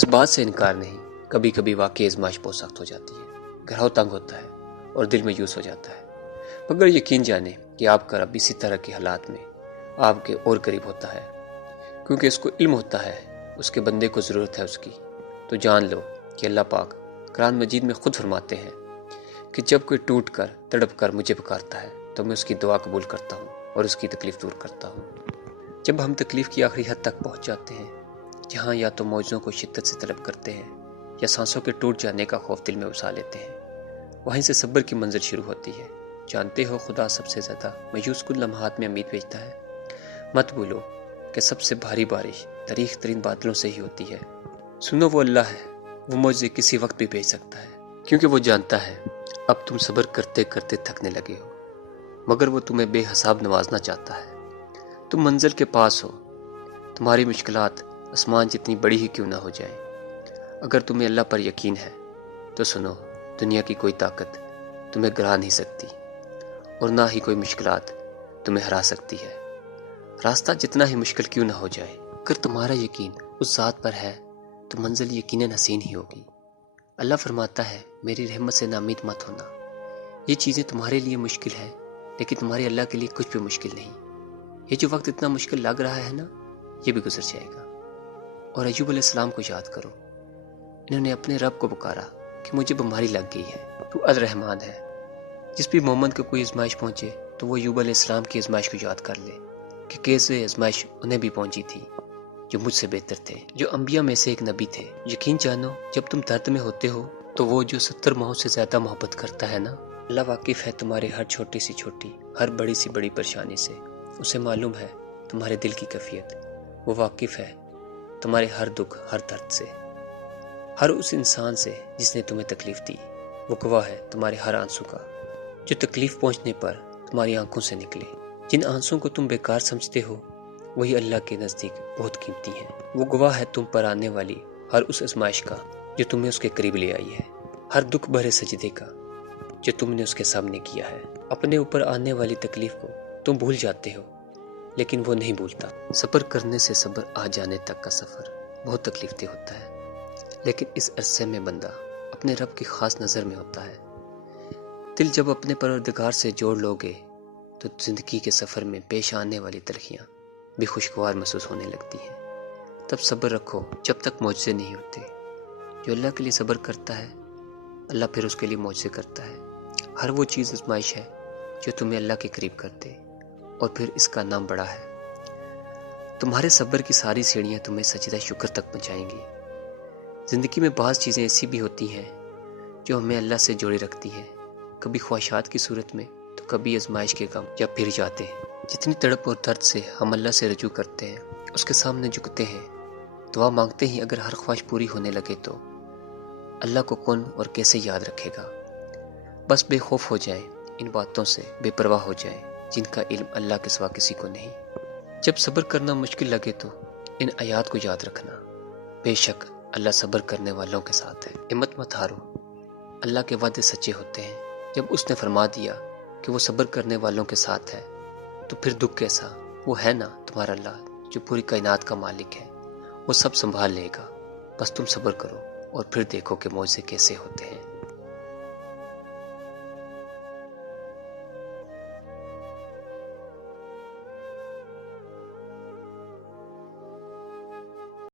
اس بات سے انکار نہیں، کبھی کبھی واقعی آزمائش بہت سخت ہو جاتی ہے، گھراؤ تنگ ہوتا ہے اور دل مایوس ہو جاتا ہے، مگر یقین جانیں کہ آپ کا رب اسی طرح کے حالات میں آپ کے اور قریب ہوتا ہے، کیونکہ اس کو علم ہوتا ہے اس کے بندے کو ضرورت ہے اس کی۔ تو جان لو کہ اللہ پاک قرآن مجید میں خود فرماتے ہیں کہ جب کوئی ٹوٹ کر تڑپ کر مجھے پکارتا ہے تو میں اس کی دعا قبول کرتا ہوں اور اس کی تکلیف دور کرتا ہوں۔ جب ہم تکلیف کی آخری حد تک پہنچ جاتے ہیں، جہاں یا تو موجوں کو شدت سے طلب کرتے ہیں یا سانسوں کے ٹوٹ جانے کا خوف دل میں بسا لیتے ہیں، وہیں سے صبر کی منزل شروع ہوتی ہے۔ جانتے ہو خدا سب سے زیادہ مایوس کن لمحات میں امید بھیجتا ہے۔ مت بھولو کہ سب سے بھاری بارش تاریخ ترین بادلوں سے ہی ہوتی ہے۔ سنو وہ اللہ ہے، وہ معجزے کسی وقت بھی بھیج سکتا ہے، کیونکہ وہ جانتا ہے اب تم صبر کرتے کرتے تھکنے لگے ہو، مگر وہ تمہیں بے حساب نوازنا چاہتا ہے۔ تم منزل کے پاس ہو، تمہاری مشکلات آسمان جتنی بڑی ہی کیوں نہ ہو جائیں۔ اگر تمہیں اللہ پر یقین ہے تو سنو، دنیا کی کوئی طاقت تمہیں گرا نہیں سکتی اور نہ ہی کوئی مشکلات تمہیں ہرا سکتی ہے۔ راستہ جتنا ہی مشکل کیوں نہ ہو جائے، اگر تمہارا یقین اس ذات پر ہے تو منزل یقیناً حسین ہی ہوگی۔ اللہ فرماتا ہے میری رحمت سے ناامید مت ہونا۔ یہ چیزیں تمہارے لیے مشکل ہے لیکن تمہارے اللہ کے لیے کچھ بھی مشکل نہیں۔ یہ جو وقت اتنا مشکل لگ رہا ہے نا، یہ بھی گزر جائے گا۔ اور ایوب علیہ السلام کو یاد کرو، انہوں نے اپنے رب کو پکارا کہ مجھے بیماری لگ گئی ہے، تو الرحمن ہے۔ جس بھی مومن کو کوئی آزمائش پہنچے تو وہ ایوب علیہ السلام کی آزمائش کو یاد کر لے کہ کیسے آزمائش انہیں بھی پہنچی تھی جو مجھ سے بہتر تھے، جو انبیاء میں سے ایک نبی تھے۔ یقین جانو جب تم درد میں ہوتے ہو تو وہ جو 70 ماہوں سے زیادہ محبت کرتا ہے نا، اللہ واقف ہے تمہارے ہر چھوٹی سی چھوٹی، ہر بڑی سی بڑی پریشانی سے۔ اسے معلوم ہے تمہارے دل کی کیفیت، وہ واقف ہے تمہارے ہر دکھ ہر درد سے، ہر اس انسان سے جس نے تمہیں تکلیف دی۔ وہ گواہ ہے تمہارے ہر آنسو کا، جو تکلیف پہنچنے پر تمہاری آنکھوں سے نکلے۔ جن آنسوں کو تم بیکار سمجھتے ہو وہی اللہ کے نزدیک بہت قیمتی ہیں۔ وہ گواہ ہے تم پر آنے والی ہر اس آزمائش کا جو تمہیں اس کے قریب لے آئی ہے، ہر دکھ بھرے سجدے کا جو تم نے اس کے سامنے کیا ہے۔ اپنے اوپر آنے والی تکلیف کو تم بھول جاتے ہو لیکن وہ نہیں بھولتا۔ صبر کرنے سے صبر آ جانے تک کا سفر بہت تکلیف دہ ہوتا ہے، لیکن اس عرصے میں بندہ اپنے رب کی خاص نظر میں ہوتا ہے۔ دل جب اپنے پروردگار سے جوڑ لو گے تو زندگی کے سفر میں پیش آنے والی تلخیاں بھی خوشگوار محسوس ہونے لگتی ہیں۔ تب صبر رکھو جب تک معجزے نہیں ہوتے۔ جو اللہ کے لیے صبر کرتا ہے اللہ پھر اس کے لیے معجزے کرتا ہے۔ ہر وہ چیز آزمائش ہے جو تمہیں اللہ کے قریب کر دے، اور پھر اس کا نام بڑا ہے۔ تمہارے صبر کی ساری سیڑھیاں تمہیں سجدہ شکر تک پہنچائیں گی۔ زندگی میں بعض چیزیں ایسی بھی ہوتی ہیں جو ہمیں اللہ سے جوڑے رکھتی ہیں، کبھی خواہشات کی صورت میں تو کبھی آزمائش کے غم یا پھر جاتے ہیں۔ جتنی تڑپ اور درد سے ہم اللہ سے رجوع کرتے ہیں، اس کے سامنے جھکتے ہیں، دعا مانگتے ہی اگر ہر خواہش پوری ہونے لگے تو اللہ کو کون اور کیسے یاد رکھے گا۔ بس بے خوف ہو جائیں، ان باتوں سے بے پرواہ ہو جائیں جن کا علم اللہ کے سوا کسی کو نہیں۔ جب صبر کرنا مشکل لگے تو ان آیات کو یاد رکھنا، بے شک اللہ صبر کرنے والوں کے ساتھ ہے۔ ہمت مت ہارو، اللہ کے وعدے سچے ہوتے ہیں۔ جب اس نے فرما دیا کہ وہ صبر کرنے والوں کے ساتھ ہے تو پھر دکھ کیسا؟ وہ ہے نا تمہارا اللہ جو پوری کائنات کا مالک ہے، وہ سب سنبھال لے گا۔ بس تم صبر کرو اور پھر دیکھو کہ معجزے کیسے ہوتے ہیں۔